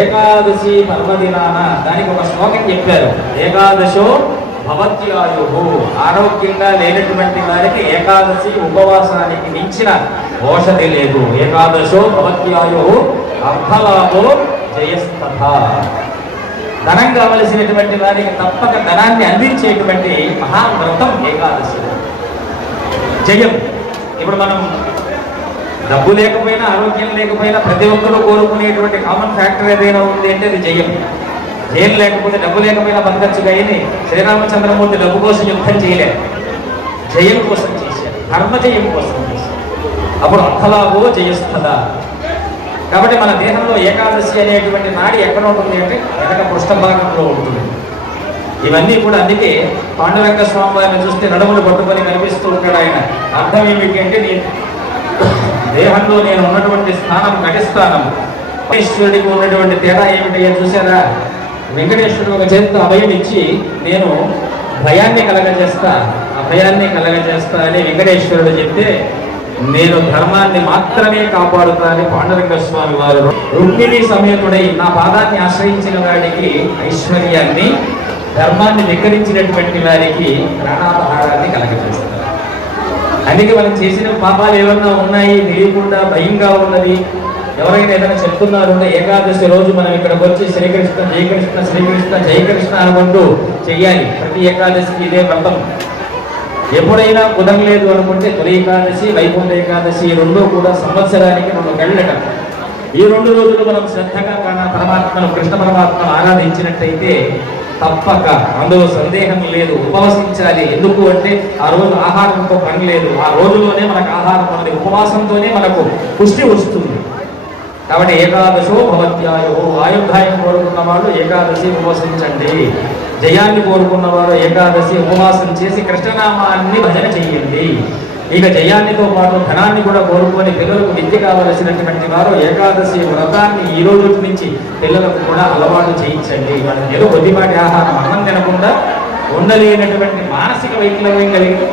ఏకాదశి పర్వదినాన దానికి ఒక శ్లోకం చెప్పారు. ఏకాదశో భవత్యాయు, ఆరోగ్యంగా లేనటువంటి వారికి ఏకాదశి ఉపవాసానికి మించిన ఔషధి లేదు. ఏకాదశో భవత్యాయు అర్థలాభో జయస్తథ. ధనం కావలసినటువంటి వారికి తప్పక ధనాన్ని అందించేటువంటి మహావ్రతం ఏకాదశి. జయం. ఇప్పుడు మనం డబ్బు లేకపోయినా ఆరోగ్యం లేకపోయినా ప్రతి ఒక్కరూ కోరుకునేటువంటి కామన్ ఫ్యాక్టర్ ఏదైనా ఉంది అంటే అది జయం. జయం లేకపోతే డబ్బు లేకపోయినా బతకచ్చు. కానీ శ్రీరామచంద్రమూర్తి డబ్బు కోసం యుద్ధం చేయలేదు, జయం కోసం చేశారు, ధర్మజయం కోసం చేశారు. అప్పుడు అర్థలాభో జయస్తథ. కాబట్టి మన దేహంలో ఏకాదశి అనేటువంటి నాడి ఎక్కడ ఉంటుంది అంటే వెనక పృష్ఠభాగంలో ఉంటుంది. ఇవన్నీ కూడా అందుకే పాండురంగ స్వామి వారిని చూస్తే నడుములు పట్టుకొని కనిపిస్తూ ఉంటాడు ఆయన. అర్థం ఏమిటి అంటే నీ దేహంలో నేను ఉన్నటువంటి స్థానం ఘటిస్థానం. వెంకటేశ్వరుడికి ఉన్నటువంటి తేడా ఏమిటి అని చూసారా? వెంకటేశ్వరుడు ఒక చేతితో అభయం ఇచ్చి నేను భయాన్ని కలగజేస్తా, అభయాన్ని కలగజేస్తా అని వెంకటేశ్వరుడు చెప్తే నేను ధర్మాన్ని మాత్రమే కాపాడుతా అని పాండురంగ స్వామి వారు రుక్మిణి సమేతుడై నా పాదాన్ని ఆశ్రయించిన వాడికి ఐశ్వర్యాన్ని, ధర్మాన్ని వికరించినటువంటి వారికి ప్రాణాపహారాన్ని కలగజేస్తారు. అందుకే మనం చేసిన పాపాలు ఏమన్నా ఉన్నాయి తెలియకుండా భయంగా ఉన్నది ఎవరైనా ఏదైనా చెప్తున్నారు అంటే ఏకాదశి రోజు మనం ఇక్కడికి వచ్చి శ్రీకృష్ణ జయకృష్ణ శ్రీకృష్ణ జయకృష్ణ అనుకుంటూ చెయ్యాలి. ప్రతి ఏకాదశికి ఇదే వ్రతం. ఎప్పుడైనా కుదరలేదు అనుకుంటే తొలి ఏకాదశి, వైకుంఠ ఏకాదశి రెండూ కూడా సంవత్సరానికి 2 గంటలట. ఈ 2 రోజులు మనం శ్రద్ధగా పరమాత్మను, కృష్ణ పరమాత్మను ఆరాధించినట్టయితే తప్పక అందులో సందేహం లేదు ఉపవసించాలి. ఎందుకు అంటే ఆ రోజు ఆహారంతో పని లేదు, ఆ రోజులోనే మనకు ఆహారం ఉన్నది, ఉపవాసంతోనే మనకు పుష్టి వస్తుంది. కాబట్టి ఏకాదశో భవత్యాయో, ఆయుర్దాయం కోరుకున్న వాళ్ళు ఏకాదశి ఉపవసించండి. జయాన్ని కోరుకున్నవారు ఏకాదశి ఉపవాసం చేసి కృష్ణనామాన్ని భజన చెయ్యండి. ఇక జయాన్నితో పాటు ధనాన్ని కూడా కోరుకొని పిల్లలకు విద్య కావలసినటువంటి వారు ఏకాదశి వ్రతాన్ని ఈ రోజు నుంచి పిల్లలకు కూడా అలవాటు చేయించండి. వాళ్ళకి ఏదో కొద్దిపాటి ఆహారం అన్నం తినకుండా ఉండలేనటువంటి మానసిక వైకల్యం కలిగిన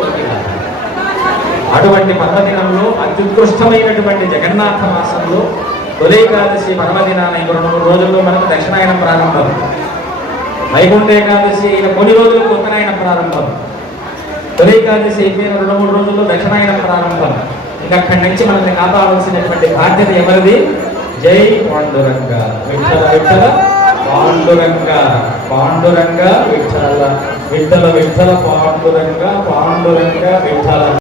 అటువంటి పర్వదినంలో అత్యుత్కృష్టమైనటువంటి జగన్నాథ మాసంలో తొలి ఏకాదశి పర్వదినాన 2-3 రోజుల్లో మనకు దక్షిణాయనం ప్రారంభం, వైకుంఠ ఏకాదశి కొన్ని రోజులకు ఉత్తరాయణం ప్రారంభం, తొలి ఏకాదశి అయిపోయిన 2-3 రోజుల్లో దక్షిణాయనం ప్రారంభం. ఇంకా అక్కడి నుంచి మనల్ని కాపాడాల్సినటువంటి బాధ్యత ఎవరిది? జై పాండురంగ విఠల విఠల పాండురంగ పాండురంగ విఠల విఠల విఠల పాండురంగ పాండురంగ విఠల.